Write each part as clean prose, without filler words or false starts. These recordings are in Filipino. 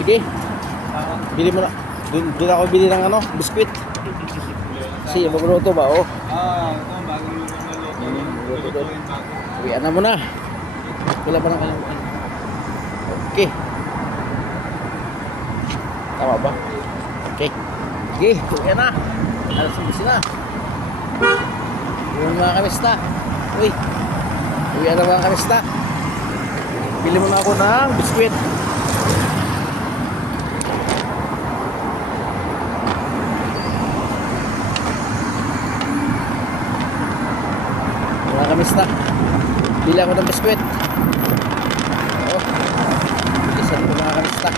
Sige. Bili mo na. Doon ako bili ng ano, biskwit. Kasi magluluto ba, oh. Ito bagong luto na luto. Lutuin bago. Uwian na mo na. Wala pa ng kanyang ano. Okay. Tama ba? Okay. Sige, uwian na. Alas 11 na. Uwian mga kamista. Uy. Uwian na mga kamista. Bili mo na ako ng biskwit. Mga kamista, bili ako ng biskwit. Oo, isa ko mga kamista.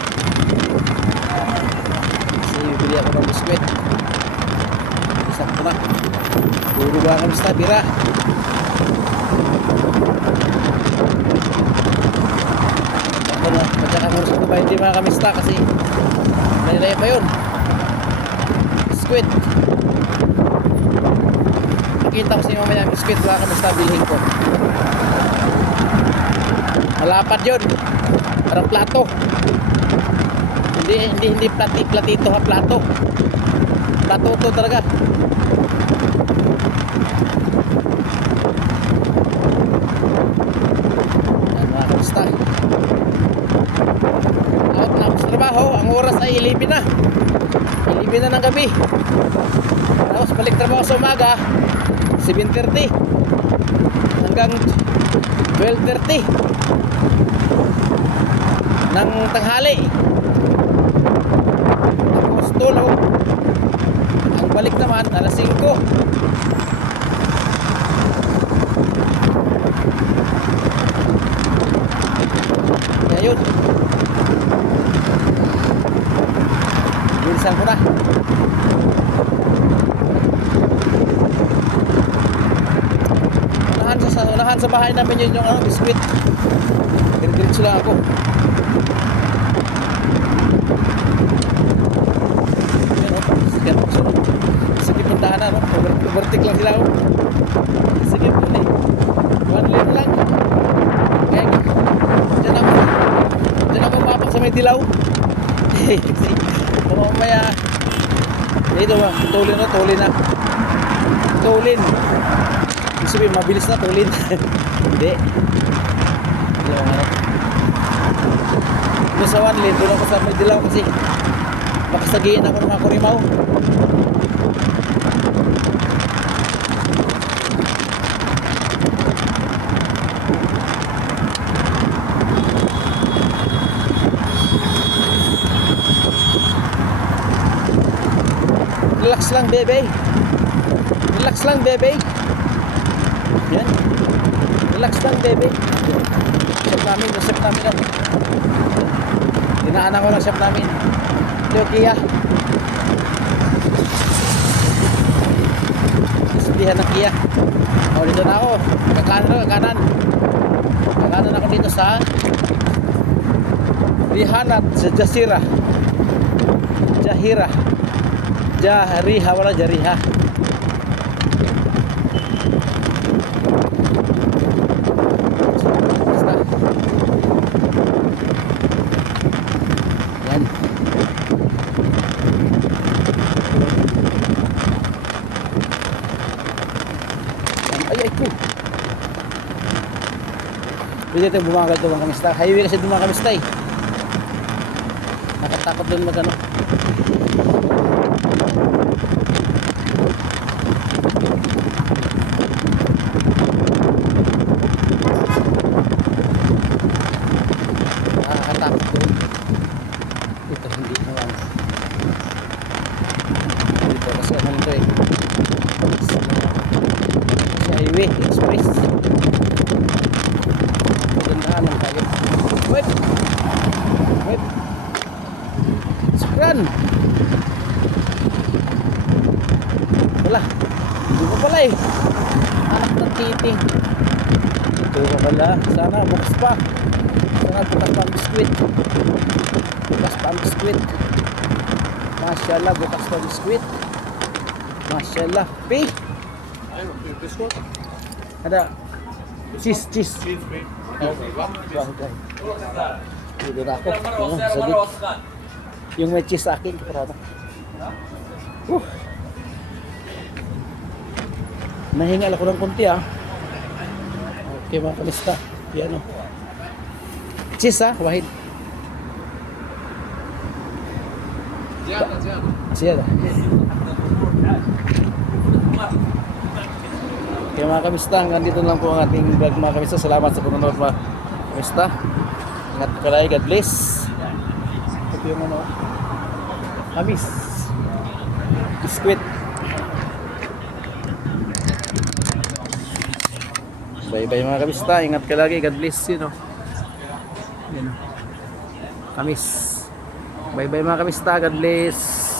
Kasi bili ako ng biskwit. Isa ko na. Puro mga kamista, bira. Ako na, magkakamurus ko ba hindi mga kamista kasi nalilaya pa yun. Biskwit. Kita ko sa inyo mamaya biskwit, wala ka basta bilhin ko. Malapad yun, parang plato. Hindi platito ha, plato. Plato to talaga. Yan mga kamusta. Out na ako sa trabaho, ang oras ay 11 na. 11 na ng gabi. Tapos balik trabaho sa umaga 7:30 hanggang 12:30 ng tanghali. Tapos tulog. Ang balik naman alas 5. Kaya yun, bilisan ko na. Unahan sa bahay namin yun yung biskwit. Diretso lang ako. Yan o. Sige puntahan na, no? Overtake lang sila ako. Sige po na eh. 1 lane lang. Kaya dyan ako mapak sa may dilaw. Mamaya dito ba, tulin na. Tulin. Sabi, mabilis na tulin. Hindi. Ito sa 1 lane, doon ako sa may dilaw kasi makasagiin ako ng mga kurimaw. Relax lang, bebe. Relax lang, bebe. Yan. Relax lang, bebe. Shop namin ako. Dinaanan ko lang shop namin. Ito, Kia. Isindihan ng Kia. O, dito na ako. Kakanan. Kakanan ako dito sa Rihan at sa Jasira. Jariha, wala Jariha. Ay ko. Pwede tayo bumagal ito mga kamista. Highway kasi ito mga kamista eh. Nakatakot doon mag ano. Nakakatakot doon. Ito hindi naman. Dito kasi ano nito eh. Highway Express. Dandahan lang tayo. Wait. Run. Wala. Hindi ko pala eh. Anak ng titi. Ito ka pala. Sana bukas pa. Sana bukas pa ang biskwit. Masyaallah, bukas pa ang biskwit. Masyaallah. Pay. Biscuit? Ada cheese. Cheese, babe. Wah. Dito na ako. Sagit. Yung may cheese sa akin. Kaparado. Nahingal ako ng konti ah. Okay mga kamista. Yan o. Cheese ah, Wahid. Siya. Okay mga kamista, hanggang dito lang po ang ating vlog mga kamista. Salamat sa panonood mga kamista. Ingat ko kayo, God bless. Ito yung ano, kamis. Biskuit. Bye bye mga kamista, ingat ka lagi, God bless you no. Yan o. Kamis. Bye bye mga kamista, God bless.